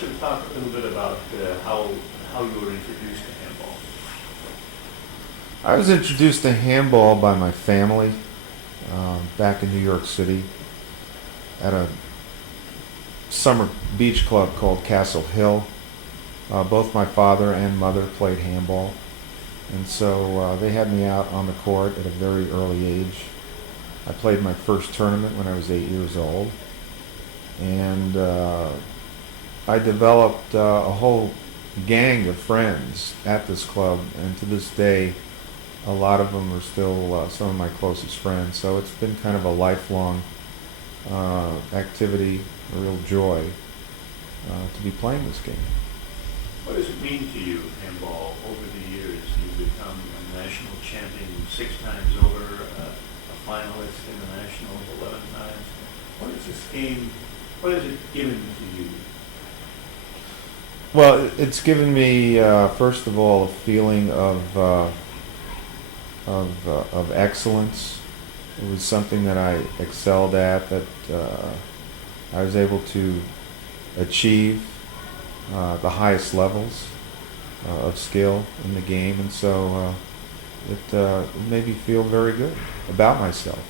want you to talk a little bit about how you were introduced to handball. I was introduced to handball by my family back in New York City at a summer beach club called Castle Hill. Both my father and mother played handball, and so they had me out on the court at a very early age. I played my first tournament when I was 8 years old, and I developed a whole gang of friends at this club, and to this day, a lot of them are still some of my closest friends. So it's been kind of a lifelong activity, a real joy to be playing this game. What does it mean to you, handball, over the years? You've become a national champion 6 times over, a finalist in the Nationals 11 times. What is this game, what has it given to you? Well, it's given me, first of all, a feeling of excellence. It was something that I excelled at, that I was able to achieve the highest levels of skill in the game, and so it made me feel very good about myself.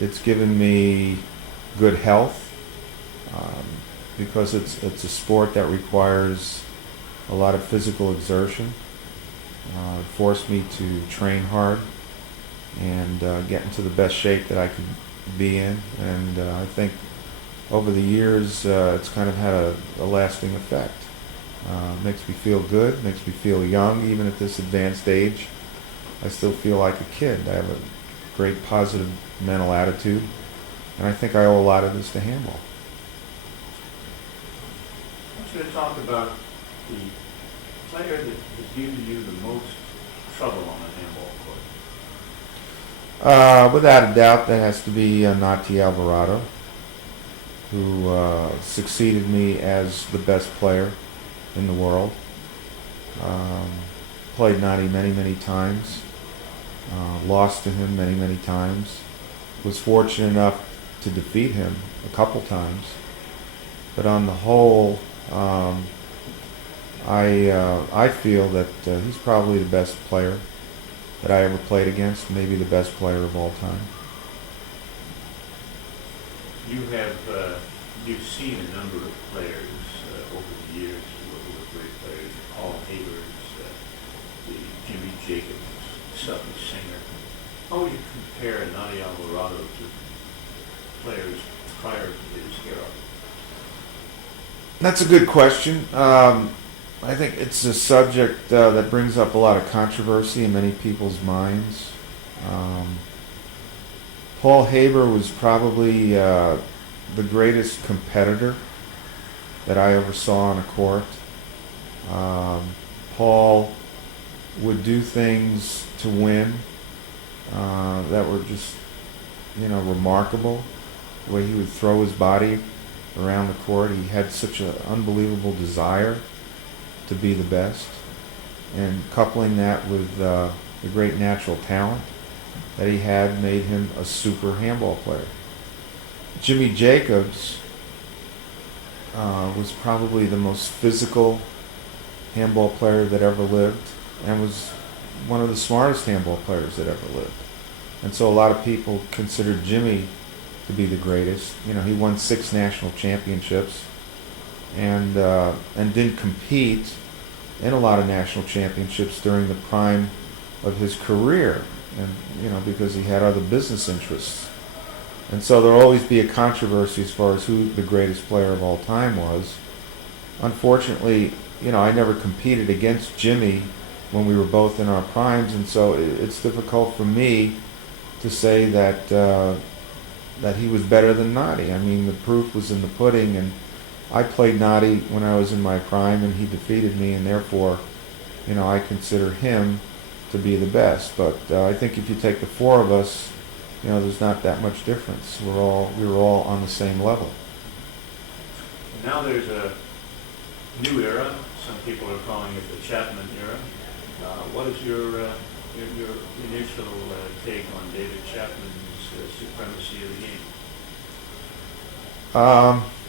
It's given me good health because it's a sport that requires a lot of physical exertion. It forced me to train hard and get into the best shape that I could be in, and I think over the years it's kind of had a lasting effect. Makes me feel good, makes me feel young. Even at this advanced age, I still feel like a kid. I have a great positive mental attitude, and I think I owe a lot of this to handball. I want you to talk about the player that has given you the most trouble on the handball court. Without a doubt, that has to be Nati Alvarado, who succeeded me as the best player in the world. Played Nati many, many times. Lost to him many, many times. Was fortunate enough to defeat him a couple times. But on the whole, I feel that he's probably the best player that I ever played against, maybe the best player of all time. You've seen a number of players over the years who were great players. Paul Havers, the Jimmy Jacobs, Sutton Singer. How would you compare Nati Alvarado to players prior to his era? That's a good question. I think it's a subject that brings up a lot of controversy in many people's minds. Paul Haber was probably the greatest competitor that I ever saw on a court. Paul would do things to win that were just, remarkable. The way he would throw his body around the court. He had such an unbelievable desire to be the best, and coupling that with the great natural talent that he had made him a super handball player. Jimmy Jacobs was probably the most physical handball player that ever lived, and was one of the smartest handball players that ever lived. And so a lot of people considered Jimmy to be the greatest. He won 6 national championships, and didn't compete in a lot of national championships during the prime of his career, and because he had other business interests. And so there'll always be a controversy as far as who the greatest player of all time was. Unfortunately, I never competed against Jimmy when we were both in our primes, and so it's difficult for me to say that he was better than Nati. I mean, the proof was in the pudding, and I played Nati when I was in my prime, and he defeated me, and therefore, I consider him to be the best. But I think if you take the 4 of us, there's not that much difference. We were all on the same level. Now there's a new era. Some people are calling it the Chapman era. What is your initial take on David Chapman's supremacy of the game?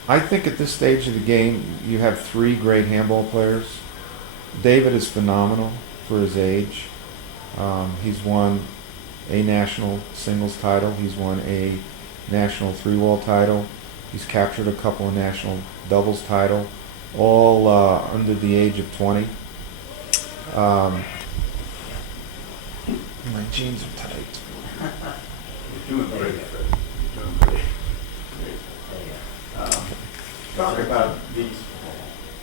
I think at this stage of the game, you have three great handball players. David is phenomenal for his age. He's won a national singles title. He's won a national three-wall title. He's captured a couple of national doubles title, all under the age of 20. My jeans are tight. You're doing great, Fred. You're doing great. Talk about these.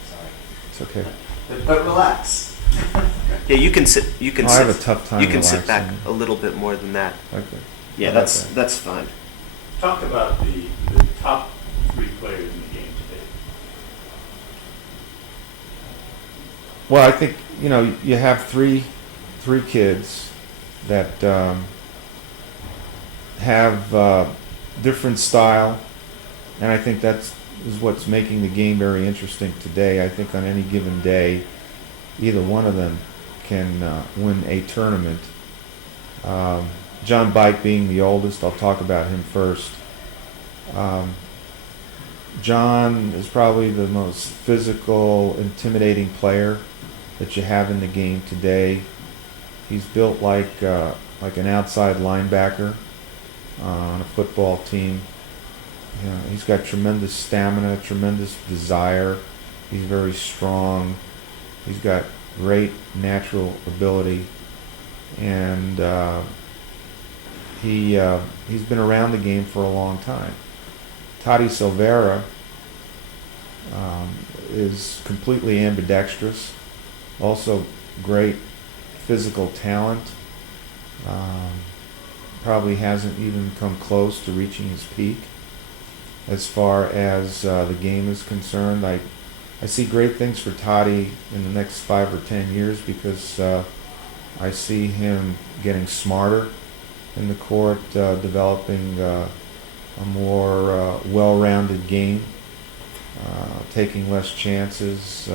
Sorry. It's okay. But relax. Yeah, you can sit. You can I sit. have a tough time You can sit back relaxing. a little bit more than that. Okay. Yeah, I like that's that. that's fine. Talk about the top three players in the game today. Well, I think you have three kids that have different style, and I think that's is what's making the game very interesting today. I think on any given day, either one of them can win a tournament. John Bike being the oldest, I'll talk about him first. John is probably the most physical, intimidating player that you have in the game today. He's built like an outside linebacker on a football team. He's got tremendous stamina, tremendous desire. He's very strong. He's got great natural ability, and he's been around the game for a long time. Tati Silvera is completely ambidextrous, also great physical talent. Probably hasn't even come close to reaching his peak as far as the game is concerned. I see great things for Toddy in the next 5 or 10 years because I see him getting smarter in the court, developing a more well-rounded game, taking less chances,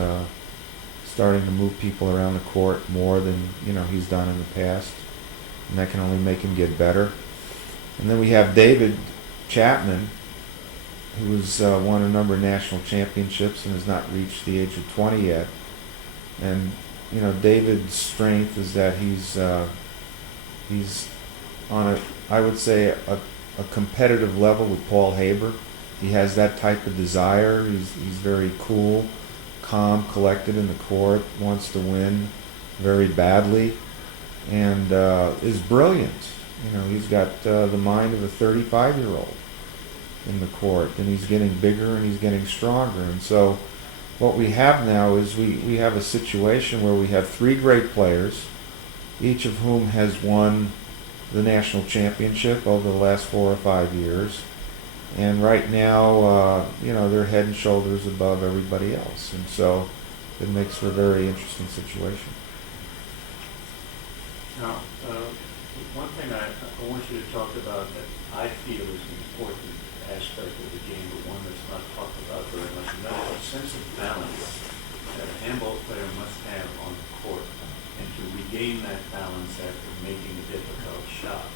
starting to move people around the court more than he's done in the past, and that can only make him get better. And then we have David Chapman, who's won a number of national championships and has not reached the age of 20 yet. And David's strength is that he's on I would say a competitive level with Paul Haber. He has that type of desire. He's very cool, calm, collected in the court, wants to win very badly, and is brilliant. He's got the mind of a 35-year-old in the court, and he's getting bigger and he's getting stronger. And so what we have now is we have a situation where we have three great players, each of whom has won the national championship over the last 4 or 5 years. And right now, they're head and shoulders above everybody else. And so it makes for a very interesting situation. Now, one thing I want you to talk about that I feel is an important aspect of the game, but one that's not talked about very much, and that is a sense of balance that a handball player must have on the court, and to regain that balance after making a difficult shot.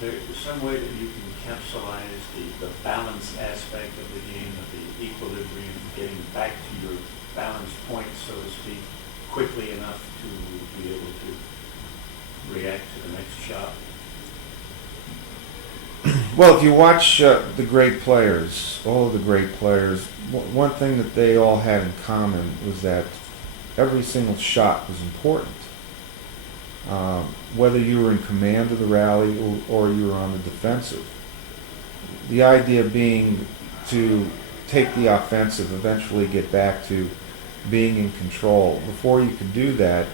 There's some way that you can capsulize the balance aspect of the game, of the equilibrium, getting back to your balance point, so to speak, quickly enough to be able to react to the next shot. Well, if you watch the great players, all of the great players, one thing that they all had in common was that every single shot was important. Whether you were in command of the rally or you were on the defensive. The idea being to take the offensive, eventually get back to being in control. Before you could do that,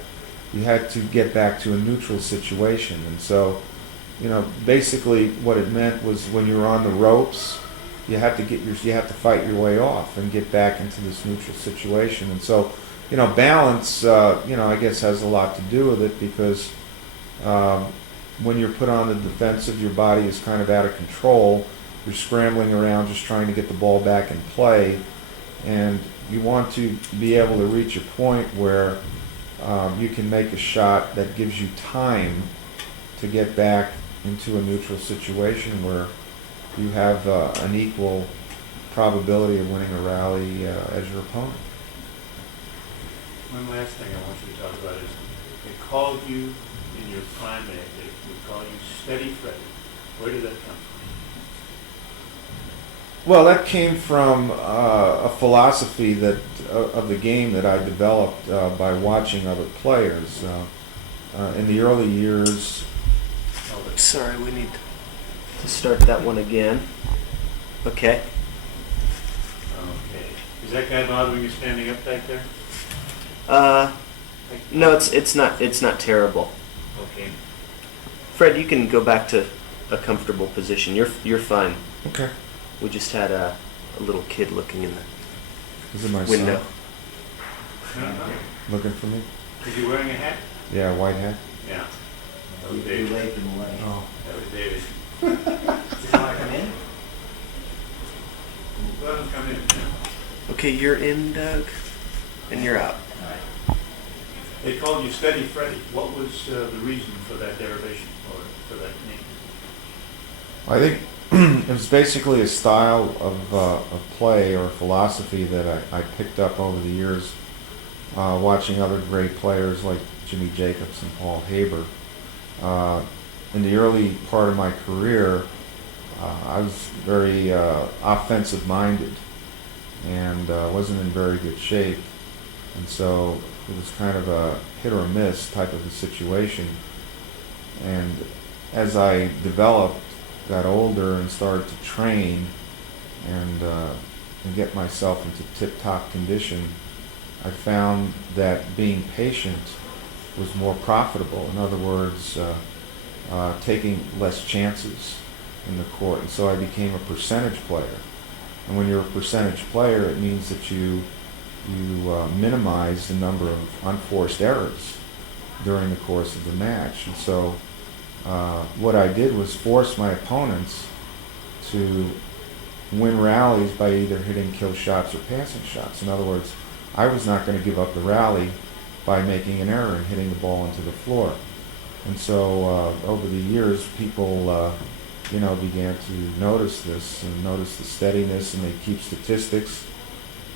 you had to get back to a neutral situation. And so, basically what it meant was when you were on the ropes, you had to fight your way off and get back into this neutral situation. And so, balance, I guess has a lot to do with it because when you're put on the defensive, your body is kind of out of control. You're scrambling around just trying to get the ball back in play, and you want to be able to reach a point where you can make a shot that gives you time to get back into a neutral situation where you have an equal probability of winning a rally as your opponent. One last thing I want you to talk about is they called you in your prime day, they would call you Steady Freddy. Where did that come from? Well, that came from a philosophy that of the game that I developed by watching other players. In the early years, Sorry, we need to start that one again. Okay. Okay. Is that guy bothering you standing up back there? No, it's not terrible. Okay. Fred, you can go back to a comfortable position. You're fine. okay, We just had a little kid looking in the is it my window. son looking for me? Is he wearing a hat? Yeah, white hat. Yeah. That was You David. waved him away. Oh, That was David. Does he want to come in? Let him come in. Yeah. Okay, you're in, Doug, and you're out. All right. They called you Steady Freddy. What was the reason for that derivation or for that name? I think it was basically a style of play or philosophy that I picked up over the years, watching other great players like Jimmy Jacobs and Paul Haber. In the early part of my career, I was very offensive-minded and wasn't in very good shape. And so it was kind of a hit or miss type of a situation. And as I developed, got older and started to train and get myself into tip-top condition, I found that being patient was more profitable. In other words, taking less chances in the court. And so I became a percentage player. And when you're a percentage player, it means that you minimize the number of unforced errors during the course of the match. And so what I did was force my opponents to win rallies by either hitting kill shots or passing shots. In other words, I was not going to give up the rally by making an error and hitting the ball into the floor. And so over the years, people began to notice this and notice the steadiness, and they keep statistics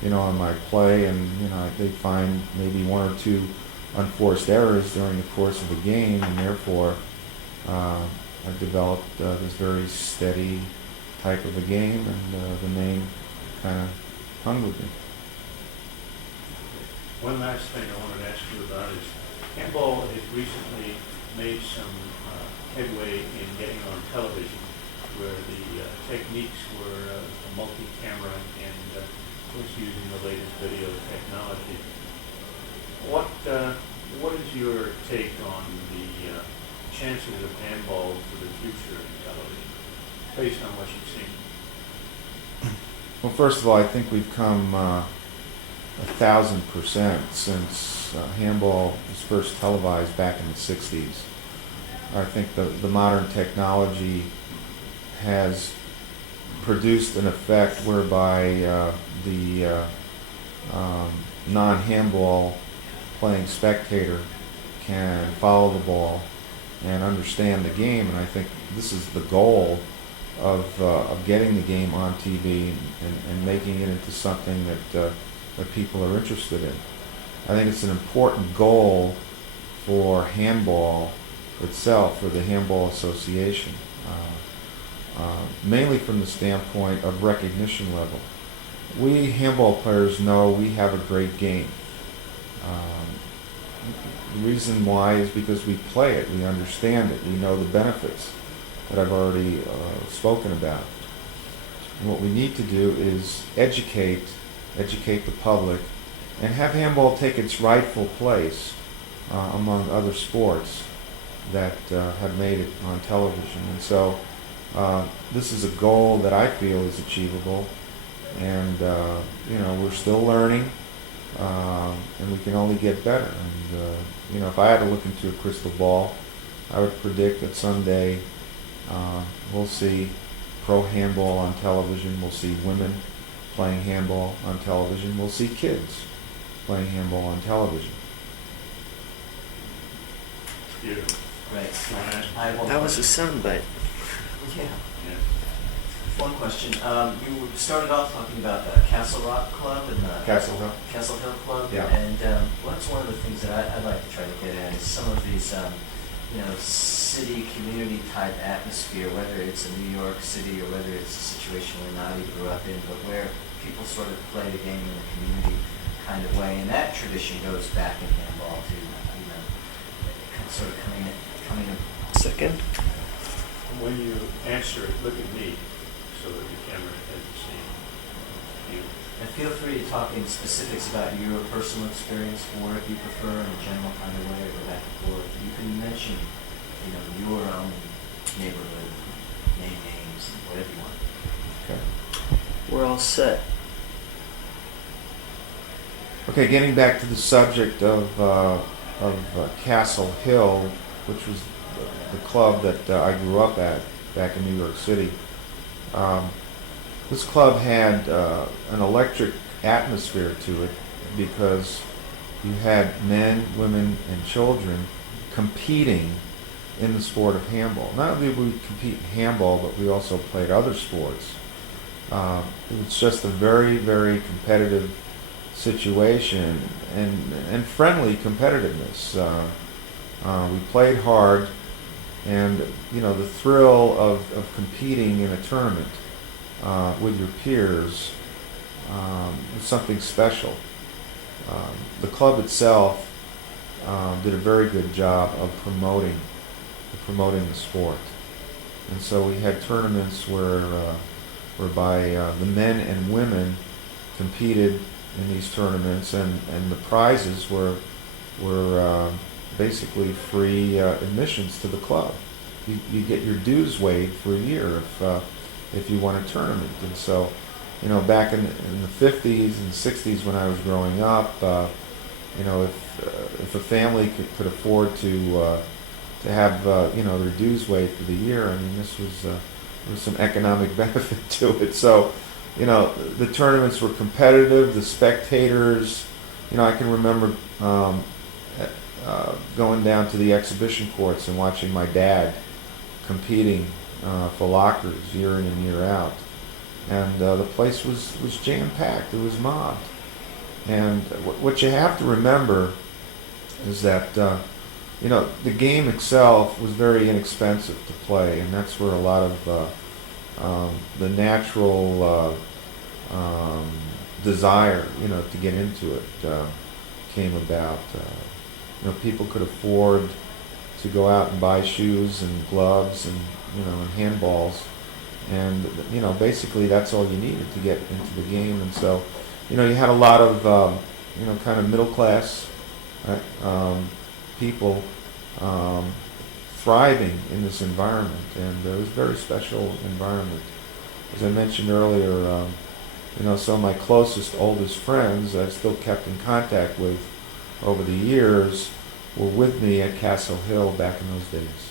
on my play, and they find maybe one or two unforced errors during the course of the game, and therefore I've developed this very steady type of a game, and the name kind of hung with me. One last thing I wanted to ask you about is handball has recently made some headway in getting on television, where the techniques were multi-camera and was using the latest video technology. What is your take on the chances of handball for the future in television, based on what you've seen? Well, first of all, I think we've come 1,000% since handball was first televised back in the 60s. I think the modern technology has produced an effect whereby the non-handball playing spectator can follow the ball and understand the game, and I think this is the goal of getting the game on TV and making it into something that people are interested in. I think it's an important goal for handball itself, for the Handball Association, mainly from the standpoint of recognition level. We handball players know we have a great game. The reason why is because we play it, we understand it, we know the benefits that I've already spoken about. And what we need to do is educate the public, and have handball take its rightful place among other sports that have made it on television. And so this is a goal that I feel is achievable, and we're still learning, and we can only get better. And if I had to look into a crystal ball, I would predict that someday we'll see pro handball on television, we'll see women playing handball on television, we'll see kids playing handball on television. Beautiful. Right. Wanna ask- I have one That was a question. soundbite. Yeah. Yes. One question. You started off talking about Castle Rock Club and the Castle Hill. Castle Hill Club. Yeah. And well, that's one of the things that I'd like to try to get at is some of these, city community type atmosphere, whether it's a New York City or whether it's a situation where Nadia grew up in, but where people sort of play the game in a community kind of way. And that tradition goes back in handball to, sort of coming in. Second. When you answer it, look at me so that the camera has the same view. And feel free to talk in specifics about your personal experience, or if you prefer in a general kind of way, or go back and forth. You can mention, your own neighborhood, name names, and whatever you want. Okay. We're all set. Okay, getting back to the subject of Castle Hill, which was the club that I grew up at back in New York City. This club had an electric atmosphere to it because you had men, women, and children competing in the sport of handball. Not only did we compete in handball, but we also played other sports. It was just a very, very competitive situation and friendly competitiveness. We played hard, and the thrill of competing in a tournament with your peers was something special. The club itself did a very good job of promoting the sport, and so we had tournaments whereby the men and women competed in these tournaments, and the prizes were basically free admissions to the club. You get your dues waived for a year if you won a tournament. And so, back in the 50s and 60s when I was growing up, if a family could afford to have their dues waived for the year, I mean, this was there was some economic benefit to it. So, the tournaments were competitive. The spectators, I can remember going down to the exhibition courts and watching my dad competing for lockers year in and year out. And the place was jam-packed. It was mobbed. And what you have to remember is that, the game itself was very inexpensive to play, and that's where a lot of the natural desire, to get into it came about. People could afford to go out and buy shoes and gloves and and handballs, and basically that's all you needed to get into the game. And so you had a lot of kind of middle class people thriving in this environment, and it was a very special environment. As I mentioned earlier, some of my closest, oldest friends I've still kept in contact with over the years were with me at Castle Hill back in those days.